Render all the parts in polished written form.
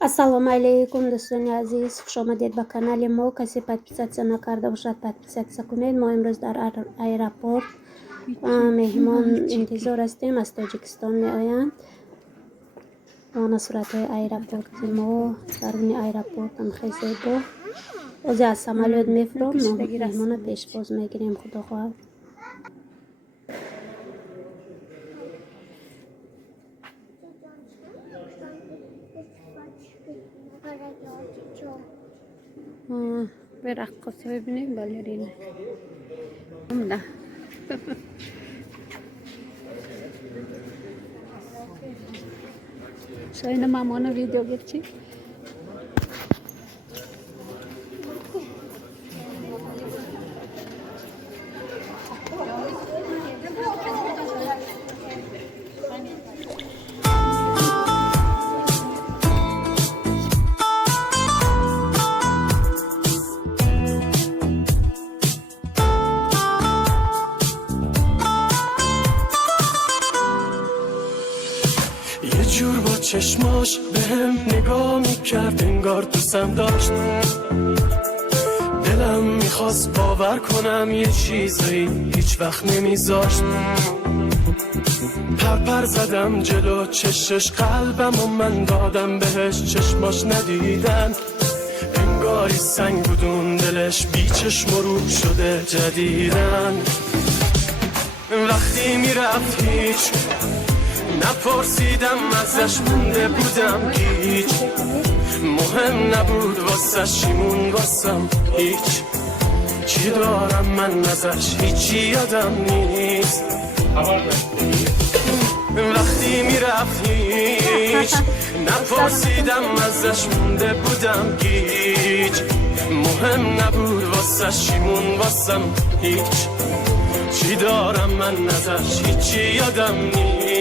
السلام علیکم دوستان عزیز، خوش آمدید به کانال ما. کسی پادپیساتسیا نکرده باشد پادپیساتسیا کنید. ما امروز در ایرپورت مهمان انتظار هستیم، از تاجیکستان می آیند. آن صورت های ایرپورت ما درون ایرپورت هم خیلی زیبا. از سمالود میفرم مهمان پیش باز میگیریم. خدا خواهد. به رقصه ببینیم بالرینه نه شاید مامانا ویدیو گرچی جور با چشماش به هم نگاه میکرد انگار دوستم داشت. دلم میخواست باور کنم یه چیزایی هیچ وقت نمیذاشت. پرپر زدم جلو چشش قلبم و من دادم بهش چشماش ندیدن. انگاری سنگ بودون دلش بی چشم و رو شده جدیدن. وقتی میرفت هیچ نپرسیدم ازش، مونده بودم گیج. مهم نبود واسه شیمون واسم هیچ. چی دارم من ازش هیچی یادم نیست. وقتی میرفت هیچ نپرسیدم ازش، مونده بودم گیج. مهم نبود واسه شیمون واسم هیچ. چی دارم من ازش هیچی یادم نیست.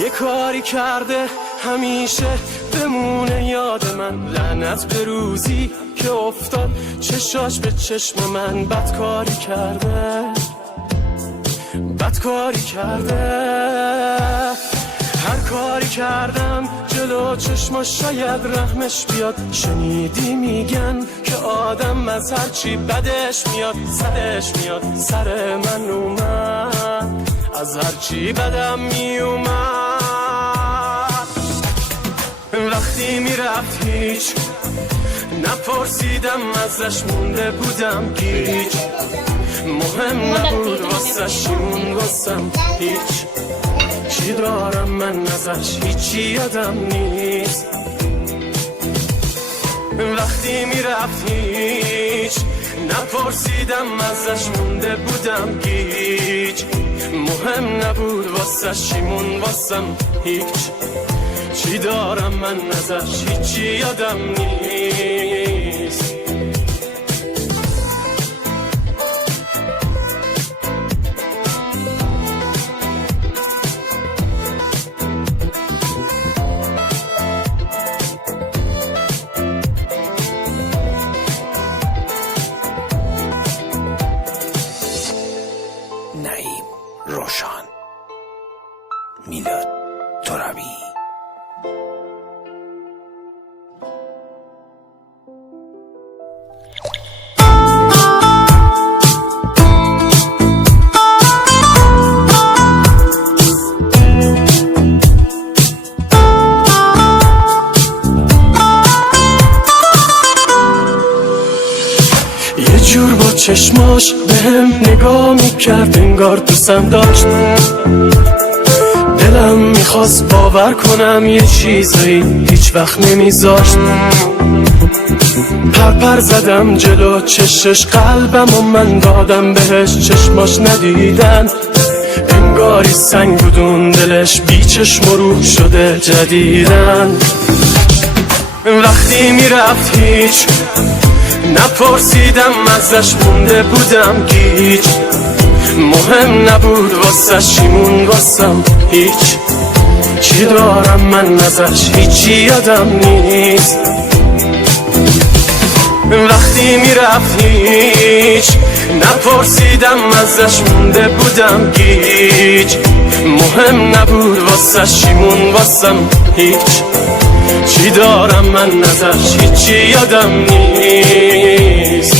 یه کاری کرده همیشه بمونه یاد من. لعنت به روزی که افتاد چشاش به چشم من. بدکاری کرده هر کاری کردم جلو چشماش شاید رحمش بیاد. شنیدی میگن که آدم از هرچی بدش میاد سرش میاد. سر من اومد از هرچی بدم میومد. وقتی میرفت هیچ نپرسیدم ازش، مونده بودم گیج. مهم نبود واسه شیمون واسم هیچ. چی دارم من ازش هیچی یادم نیست. وقتی میرفت هیچ نپرسیدم ازش، مونده بودم گیج. مهم نبود واسه شیمون واسم هیچ. چی دارم من ازش هیچی یادم نیست. نعیم روشان، میلاد ترابی. یه جور با چشماش به هم نگاه میکرد انگار دوستم داشت. دلم میخواست باور کنم یه چیزایی هیچ وقت نمیذاشت. پرپر زدم جلو چشش، قلبم و من دادم بهش، چشماش ندیدن انگاری سنگ بودون دلش، بی چشم و رو شده جدیدن. وقتی میرفت هیچ نپرسیدم ازش، مونده بودم گیج، مهم نبود واسش شیمون واسم هیچ، چی دارم من ازش هیچی یادم نیست. وقتی میرفت هیچ نپرسیدم ازش، مونده بودم گیج، مهم نبود واسش شیمون واسم هیچ، چی دارم من ازش هیچی یادم نیست.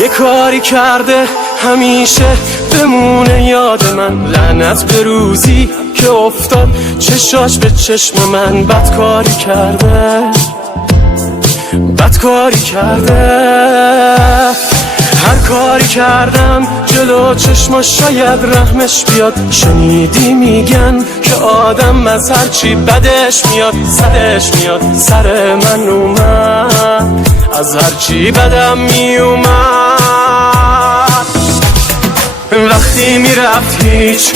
یه کاری کرده همیشه بمونه یاد من، لعنت به روزی که افتاد چشاش به چشم من، بدکاری کرده بدکاری کرده. هر کاری کردم جلو چشماش شاید رحمش بیاد، شنیدی میگن که آدم از هرچی بدش میاد صدش میاد، سر من اومد از هرچی بدم میومد. وقتی میرفت هیچ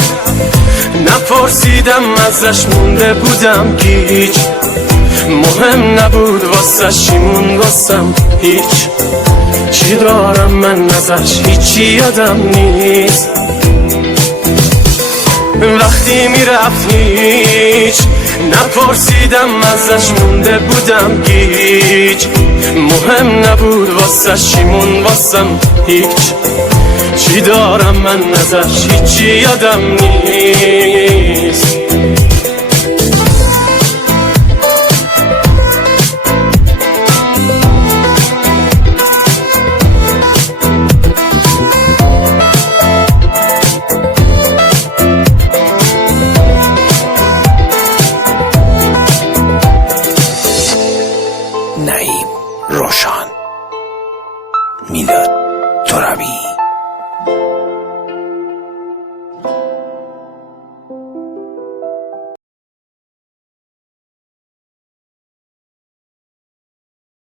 نپرسیدم ازش، مونده بودم گیج، مهم نبود واسش شیمون واسم هیچ، چی دارم من ازش هیچی یادم نیست. وقتی میرفت هیچ نپرسیدم ازش، مونده بودم گیج، مهم نبود واسش شیمون واسم هیچ، چی دارم من ازش هیچی یادم نیست. نعیم روشان، میلاد ترابی.